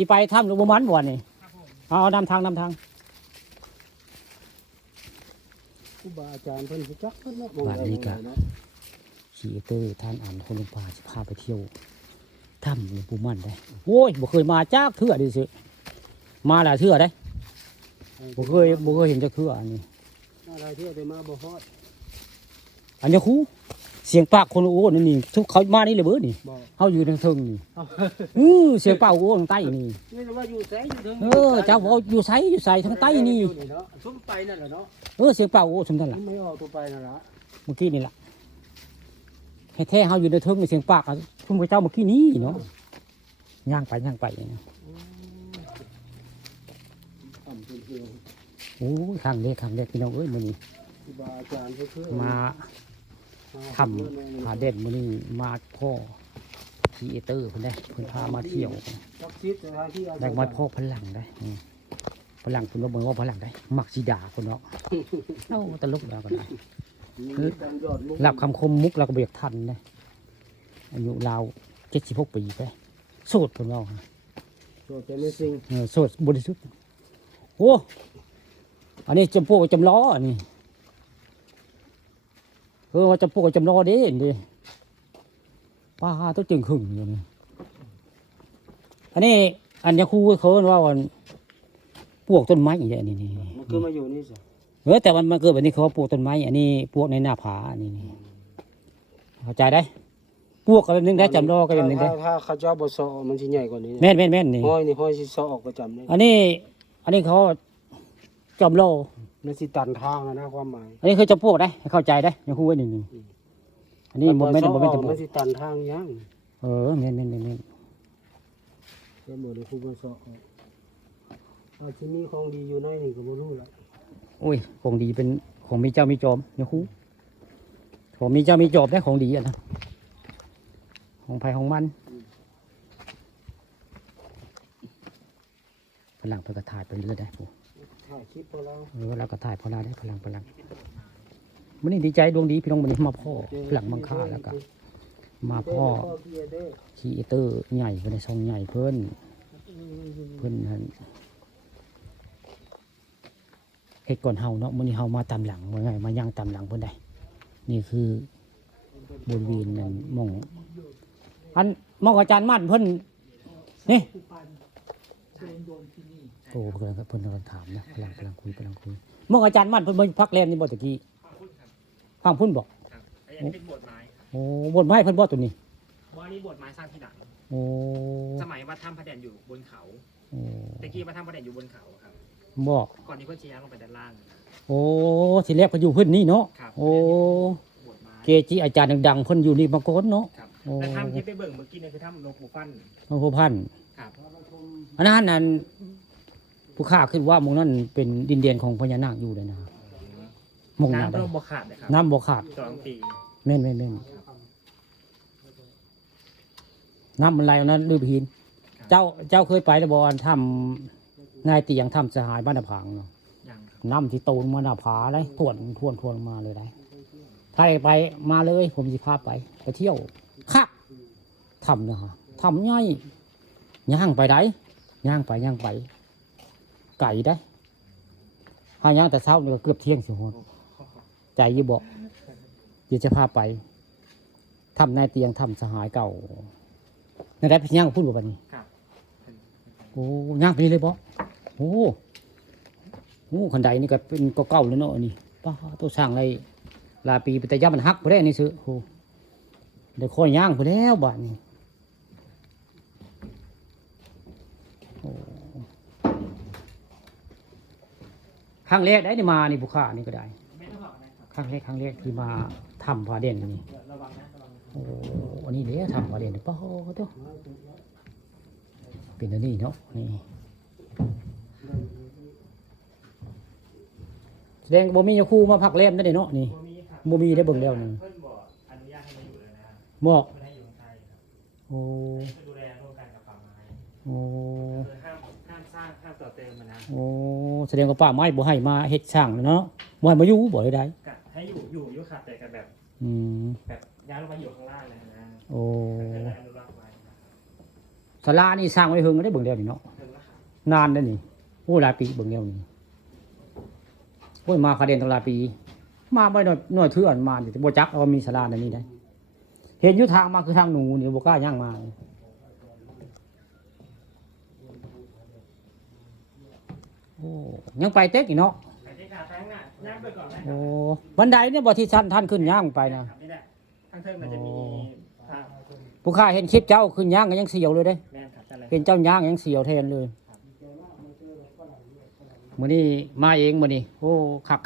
สิไปถ้ำหลวงปู่มันบ่นี่เอานำทางครูบาอาจารย์เพิ่นรู้จักเพิ่นเนาะ บ้านนี้ก็ขี่เตอร์ท่านอ่านคนลงป่าสิพาไปเที่ยวถ้ำหลวงปู่มันได้โอ้ยบ่เคยมาจักเทื่อดิสิมาหลายเทื่อได้บ่เคยเห็นจักเทื่ออันนี้ อะไรเที่ยวแต่มาบ่ฮอด อันนี้ครูเสียงปากคนโอ้นี่ทุกเขามานี่เลยเบิดนี่ บ่ เฮาอยู่ทางเทิงนี่เสียงปากโอ้ทางใต้นี่ นี่ว่าอยู่แสงอยู่ถึง เจ้าบอกอยู่ไสทางใต้นี่ เนาะซุ่มไปนั่นแหละเนาะ เสียงปากโอ้สมนั่นล่ะ ไม่ออกตัวไปนั่นล่ะ เมื่อกี้นี่ล่ะให้แท้เฮาอยู่ในเทิงเสียงปากทุ่มกับเจ้าเมื่อกี้นี้เนาะย่างไปทำเป็นเที่ยว โอ้ยครั้งแรกพี่น้องเอ้ยมื้อนี้ ครูบาอาจารย์เพิ่น มาทำผาเด่นมื้อนี้มาพ่อทีเตอร์เพิ่นได้เพิ่นพามาเที่ยว จักชิดสถานที่อาจารย์ ได้มาพ่อพลังได้พลังเพิ่นว่าเบิ่งว่าพลังได้มักสิด่าเพิ่นเนาะเอ้าตลกแล้วก็ได้รับคำคมมุกแล้วก็เบียกทันได้อายุราว76 ปีไปโสดเพิ่นว่า ตัวแต่ไม่สิ่ง โสดบริสุทธิ์โอ้อันนี้จำพวกจำล้ออันนี้ว่าจำพวกจำล้อเด้นี่ป้าต้องจึงขึงอยู่นี่อันนี้ครูเขาว่าปลูกต้นไม้อย่างนี้นี่ มันคือมาอยู่นี่สิ แต่มันเกิดแบบนี้เขาว่าปลูกต้นไม้อันนี้ปลูกในหน้าผาอันนี้เข้าใจได้ปลูกกันแบบนึงได้จำล้อกันแบบนึงได้ ถ้าเขาเจ้าบ่ซอมันสิใหญ่กว่านี้ แม่นนี่ ห้อยสิซอออกประจำนี่ อันนี้เขาจำล้อ มันสิตันทางนะความหมาย อันนี้คือจำพวกได้เข้าใจได้ยังครูไว้หนึ่งอันนี้บ่แม่นจำพว มัน ก สิตันทางย่าง แม่น ก็บ่ได้ครูบ่ซออาจสิมีของดีอยู่ในนี่ก็บ่รู้ล่ะ โอ้ยของดีเป็นของมีเจ้ามีจอมยังครูของมีเจ้ามีจอมได้ของดีอ่ะนะของไผของมันพลังเพื่อกระถ่ายไปเรื่อยได้ปุ๊ ถ่ายคลิปพอแล้ว เราก็ถ่ายพลังได้พลังมันนี่ดีใจดวงดีพี่น้องมันนี้มาพ่อพลังมังค่าแล้วก็มาพ่อทีเตอร์ใหญ่เป็นซองใหญ่เพิ่นนั่นเฮ็ดก่อนเฮาเนาะมื้อนี้เฮามาตามหลังว่าไงมาย่างตามหลังเพิ่นได้นี่คือบริเวณนั้นหม่องอาจารย์มั่นเพิ่นนี่โอ้เพิ่นกำลังถามนะกำลังคุยหม่องอาจารย์มั่นเพิ่นมาพักแรมนี่บ่ตะกี้ฟังพุ่นบอก อันนี้เป็นโบสถ์ไม้ครับ โอ้บทไม้เพิ่นบ่ตัวนี้ ว่านี่โบสถ์ไม้สร้างที่หลัง โอ้ สมัยวัดถ้ำพระแดนอยู่บนเขา โอ้ ตะกี้วัดถ้ำพระแดนอยู่บนเขาครับ บอก ก่อนที่เพื่อนจะย้ายลงไปด้านล่างนะ โอ้ทีแรกเพิ่นอยู่เพิ่นนี่เนาะ ครับ โอ้ โบสถ์ไม้ เกจิอาจารย์ดังๆเพิ่นอยู่นี่มาก่อนเนาะ ครับ โอ้ และถ้ำที่ไปเบิ่งเมื่อกี้เนี่ยคือถ้ำหลวงปู่ฟั่น หลวงพ่อพันธุ์ ครับ อันนั้นผู้ข้าคิดว่าหมู่นั้นเป็นดินแดนของพญานาคอยู่เลยนะหมู่นั้น น้ำพระบกขาดเลยครับ น้ำบ่ขาด สองปี แม่นน้ำมันไหลเอานั้นลือหินเจ้าเคยไปแล้วบ่อันถ้ำนายเตียงถ้ำสหายบ้านนาผางเนาะ ยังครับ น้ำที่โตลงมาหน้าผาเลยทวนมาเลยได้ถ้าไปมาเลยผมจะพาไปเที่ยวค่ะทำนะฮะทำง่ายย่างไปได้ย่างไปไก่ได้หาย่างแต่เช้านี่ก็เกือบเที่ยงสิฮอดใจอยี่บอกเดี๋ยวจะพาไปทำนายเตียงทำสหายเก่าในได้พี่ย่างพูดแบบนี้ ครับ โอ้ย่างไปนี่เลยบอกโอ้ขันใดนี่ก็เป็นเก่าๆเลยเนาะนี่ป้าตัวสร้างอะไรลาปีแต่ย่ามันหักไปได้นี่ซื้อโอ้ได้ค่อยย่างไปแล้วบ้านนี้โอ้ครั้งแรกได้นี่มานี่บุคคานี่ก็ได้ ไม่ต้องบอกนะครับ ครั้งแรกที่มาทำผาเด่นนี่ ระวังนะ โอ้อันนี้เด้ทำผาเด่นป้าโอ้ตัวเป็นอันนี้เนาะนี่แสดงบ่มีคู่มาพักแรมได้เนาะนี่ บ่มีครับ บ่มีได้เบิ่งแล้วนี่ เพื่อนบอกอนุญาตให้มาอยู่เลยนะครับ บอก ไม่ให้อยู่ในไทยครับ โอ้ เพื่อดูแลร่วมกันกับป่าไม้ โอ้ คือห้ามสร้างห้ามต่อเติมมันนะ โอ้แสดงว่าป้าไม้บ่ให้มาเฮ็ดช่างเนาะบ่ให้มาอยู่บ่ได้ กะให้อยู่ขาดแต่กันแบบ อืม แบบย้ายลงมาอยู่ข้างล่างเลยนะ โอ้ เป็นอนุรักษ์ไว้ครับ ศาลานี่สร้างไว้เฮิงก็ได้เบิ่งแล้วนี่เนาะ นานแล้วนี่โอ้หลายปีเบิ่งแนวนี้โอ้ยมาคาเดนตั้งหลายปี มาบ่น้อยเทื่อนมาอยู่บ่จักว่ามีศาลาในนี้ได้เห็นอยู่ทางมาคือทางหนูนี่บ่กล้าย่างมาโอ้ยังไปเต็กอีกเนาะ ไอ้ที่ขาแป้งน่ะย่างไปก่อนนะ โอ้บันไดเนี่ยบ่ที่ท่านขึ้นย่างไปนะ นี่แหละข้างเทิงมันจะมีภาพ ผู้ข้าเห็นคลิปเจ้าขึ้นย่างก็ยังเสียวเลยเด้ แม่นครับอะไร เห็นเจ้าย่างยังเสียวแทนเลยมื้อนี้มาเองมื้อนี้โอ้คัก